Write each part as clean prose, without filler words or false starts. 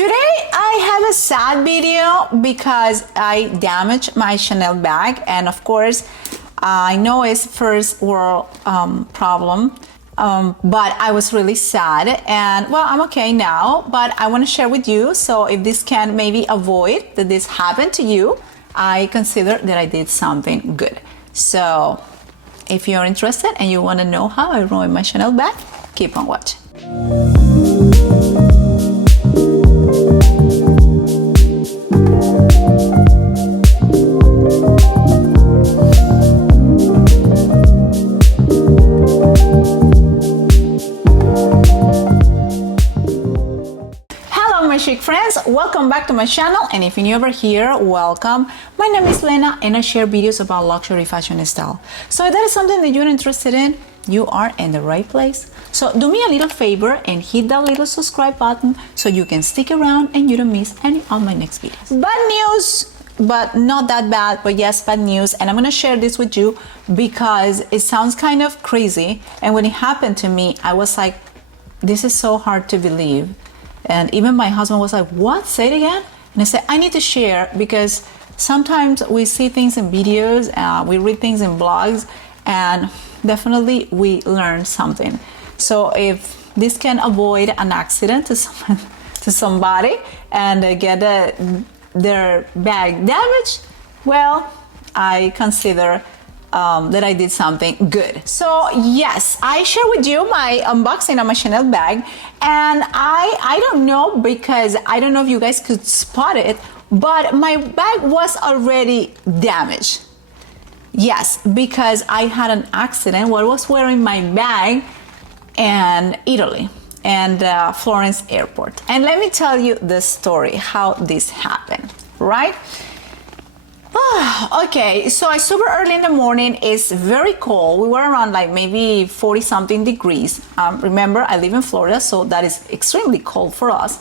Today I have a sad video because I damaged my Chanel bag, and of course I know it's first world problem, but I was really sad, and well, I'm okay now, but I want to share with you, so if this can maybe avoid that this happened to you, I consider that I did something good. So if you're interested and you want to know how I ruined my Chanel bag, keep on watching. Hello my chic friends, welcome back to my channel, and if you're new over here, welcome. My name is Lena and I share videos about luxury fashion and style. So if that is something that you're interested in, you are in the right place. So do me a little favor and hit that little subscribe button so you can stick around and you don't miss any of my next videos. Bad news, but not that bad, but yes, bad news, and I'm gonna share this with you because it sounds kind of crazy, and when it happened to me I was like, this is so hard to believe. And even my husband was like, what? Say it again? And I said, I need to share because sometimes we see things in videos, we read things in blogs, and definitely we learn something. So if this can avoid an accident to somebody and get their bag damaged, well, I consider that I did something good. So yes, I share with you my unboxing of my Chanel bag, and I don't know, because I don't know if you guys could spot it, but my bag was already damaged. Yes, because I had an accident while I was wearing my bag in Italy and Florence airport. And let me tell you the story how this happened, right? Okay, so it's super early in the morning, it's very cold. We were around like maybe 40 something degrees. Remember, I live in Florida, so that is extremely cold for us.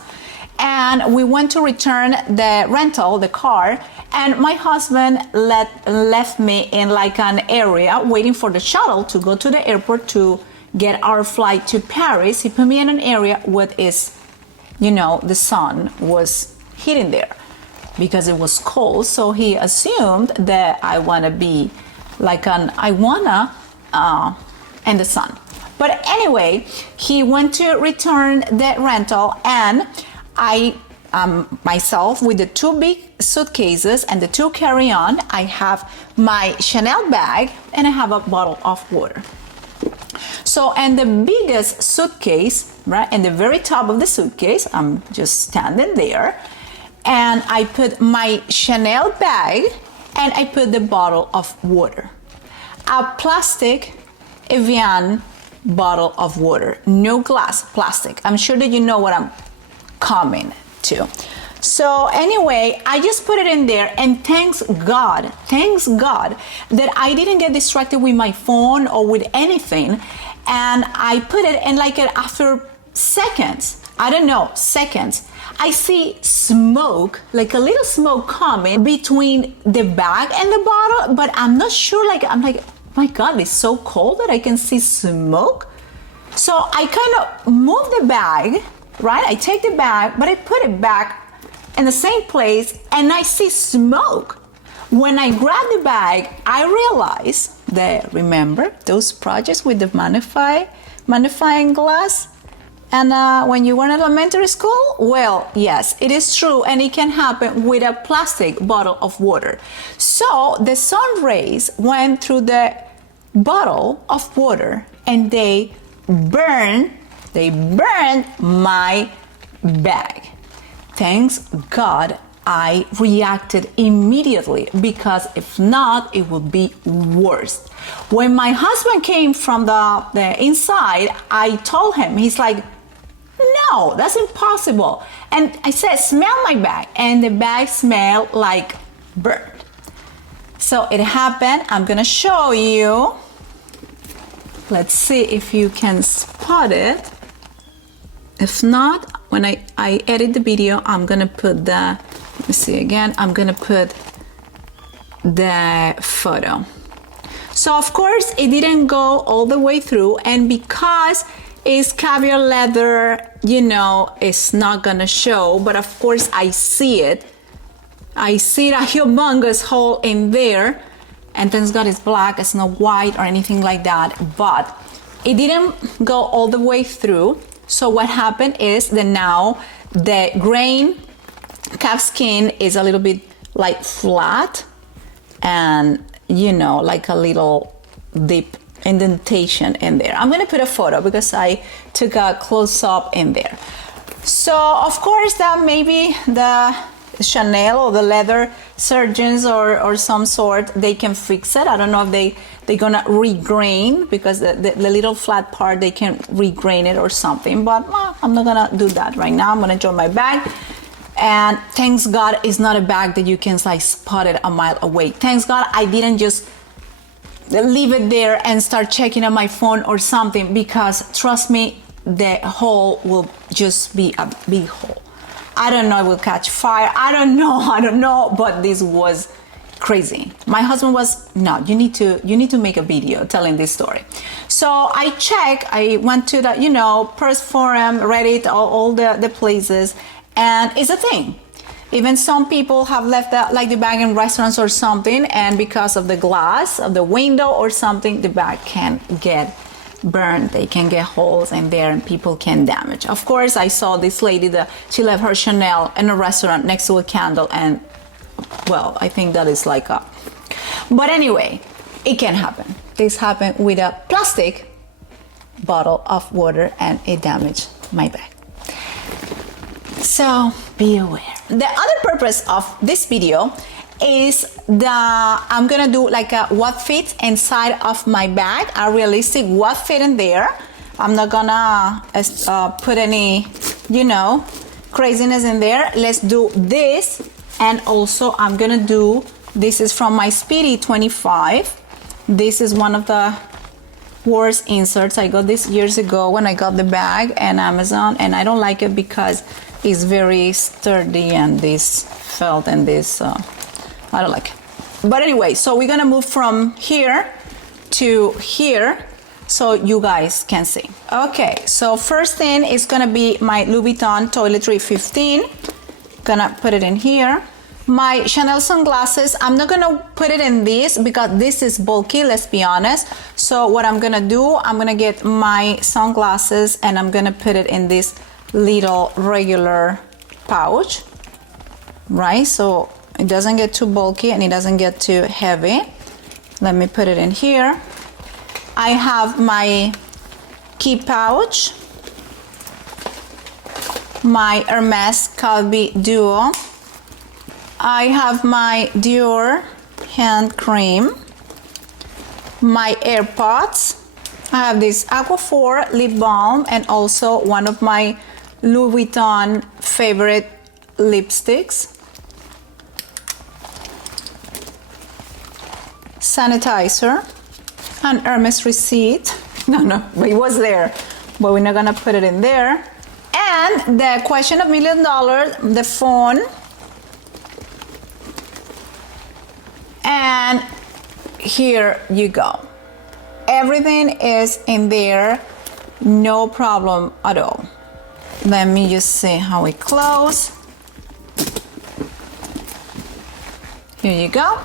And we went to return the rental, the car, and my husband left me in like an area waiting for the shuttle to go to the airport to get our flight to Paris. He put me in an area with his, you know, the sun was hitting there because it was cold, so he assumed that I wanna be like an in the sun. But anyway, he went to return the rental, and I myself, with the two big suitcases and the two carry-on, I have my Chanel bag and I have a bottle of water. So, and the biggest suitcase, right, in the very top of the suitcase, I'm just standing there, and I put my Chanel bag and I put the bottle of water. A plastic Evian bottle of water, no glass, plastic. I'm sure that you know what I'm coming to. So anyway, I just put it in there, and thanks God that I didn't get distracted with my phone or with anything. And I put it in, like, after seconds, I don't know, seconds, I see smoke, like a little smoke coming between the bag and the bottle, but I'm not sure, like, I'm like, my God, it's so cold that I can see smoke. So I kind of move the bag, right? I take the bag, but I put it back in the same place, and I see smoke. When I grab the bag, I realize that, remember those projects with the magnifying glass? And when you were in elementary school? Well, yes, it is true, and it can happen with a plastic bottle of water. So the sun rays went through the bottle of water, and they burned my bag. Thanks God I reacted immediately, because if not, it would be worse. When my husband came from the inside, I told him, he's like, no, that's impossible. And I said, smell my bag, and the bag smelled like burned. So it happened. I'm gonna show you. Let's see if you can spot it. If not, when I edit the video, I'm gonna put the, let me see again, I'm gonna put the photo. So of course it didn't go all the way through, and because Is caviar leather, you know, it's not gonna show, but of course I see it. I see a humongous hole in there, and thank God it's black, it's not white or anything like that, but it didn't go all the way through. So what happened is that now the grain calfskin is a little bit like flat and, you know, like a little deep indentation in there. I'm gonna put a photo because I took a close-up in there. So of course that maybe the Chanel or the leather surgeons or some sort, they can fix it. I don't know if they're gonna regrain, because the little flat part, they can regrain it or something, but I'm not gonna do that right now. I'm gonna enjoy my bag. And thanks God it's not a bag that you can like spot it a mile away. Thanks God I didn't just leave it there and start checking on my phone or something, because trust me, the hole will just be a big hole. I don't know, it will catch fire. I don't know, but this was crazy. My husband was, no, you need to make a video telling this story. So I went to the, you know, Purse Forum, Reddit, all the places, and it's a thing. Even some people have left the bag in restaurants or something, and because of the glass of the window or something, the bag can get burned. They can get holes in there and people can damage. Of course, I saw this lady that she left her Chanel in a restaurant next to a candle, and well, I think that is like a, but anyway, it can happen. This happened with a plastic bottle of water and it damaged my bag. So be aware. The other purpose of this video is I'm gonna do like a what fits inside of my bag, a realistic what fit in there. I'm not gonna put any, you know, craziness in there. Let's do this. And also I'm gonna do, this is from my Speedy 25. This is one of the worst inserts. I got this years ago when I got the bag on Amazon, and I don't like it because it's very sturdy and this felt and this, I don't like it. But anyway, so we're gonna move from here to here so you guys can see. Okay, so first thing is gonna be my Louis Vuitton Toiletry 15. Gonna put it in here. My Chanel sunglasses, I'm not gonna put it in this because this is bulky, let's be honest. So what I'm gonna do, I'm gonna get my sunglasses and I'm gonna put it in this little regular pouch, right? So it doesn't get too bulky and it doesn't get too heavy. Let me put it in here. I have my key pouch, my Hermes Calvi Duo. I have my Dior hand cream, my AirPods. I have this Aquaphor lip balm and also one of my Louis Vuitton favorite lipsticks. Sanitizer, an Hermes receipt. No, but it was there, but we're not gonna put it in there. And the question of $1 million, the phone. And here you go. Everything is in there, no problem at all. Let me just see how it closes. Here you go.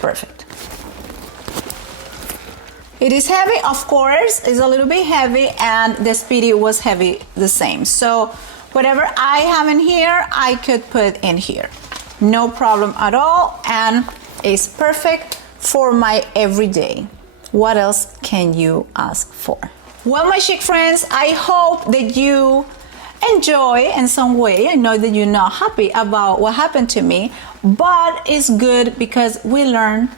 Perfect. It is heavy, of course. It's a little bit heavy, and the Speedy was heavy the same. So whatever I have in here, I could put in here. No problem at all, and it's perfect for my everyday. What else can you ask for? Well, my chic friends, I hope that you enjoy in some way. I know that you're not happy about what happened to me, but it's good because we learn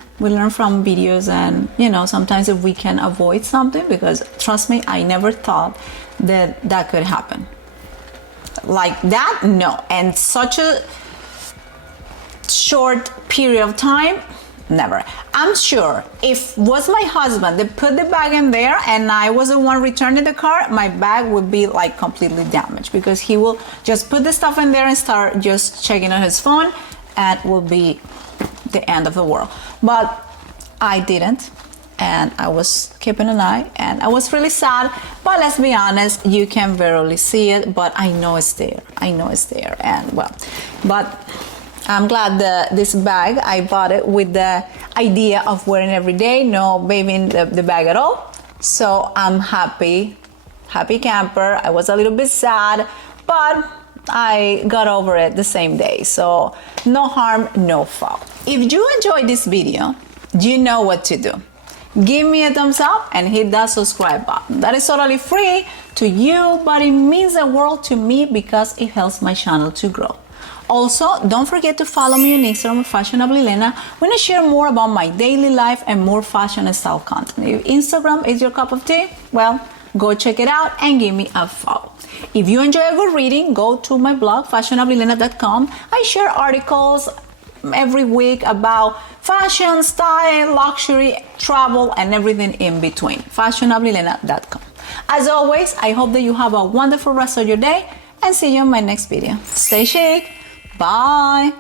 from videos, and you know, sometimes if we can avoid something, because trust me, I never thought that could happen like that. No, and such a short period of time, never. I'm sure if was my husband that put the bag in there and I was the one returning the car, my bag would be like completely damaged, because he will just put the stuff in there and start just checking on his phone, and will be the end of the world. But I didn't. and I was keeping an eye, and I was really sad, but let's be honest, you can barely see it, but I know it's there. I know it's there, and well, but I'm glad that this bag, I bought it with the idea of wearing every day, no babying the bag at all. So I'm happy camper. I was a little bit sad, but I got over it the same day. So no harm, no foul. If you enjoyed this video, you know what to do. Give me a thumbs up and hit that subscribe button. That is totally free to you, but it means the world to me because it helps my channel to grow. Also, don't forget to follow me on Instagram, FASHIONABLY.LENA, when I share more about my daily life and more fashion and style content. If Instagram is your cup of tea, well, go check it out and give me a follow. If you enjoy a good reading, go to my blog, FASHIONABLY.LENA.com. I share articles every week about fashion, style, luxury, travel, and everything in between. FASHIONABLY.LENA.com. As always, I hope that you have a wonderful rest of your day and see you in my next video. Stay chic. Bye.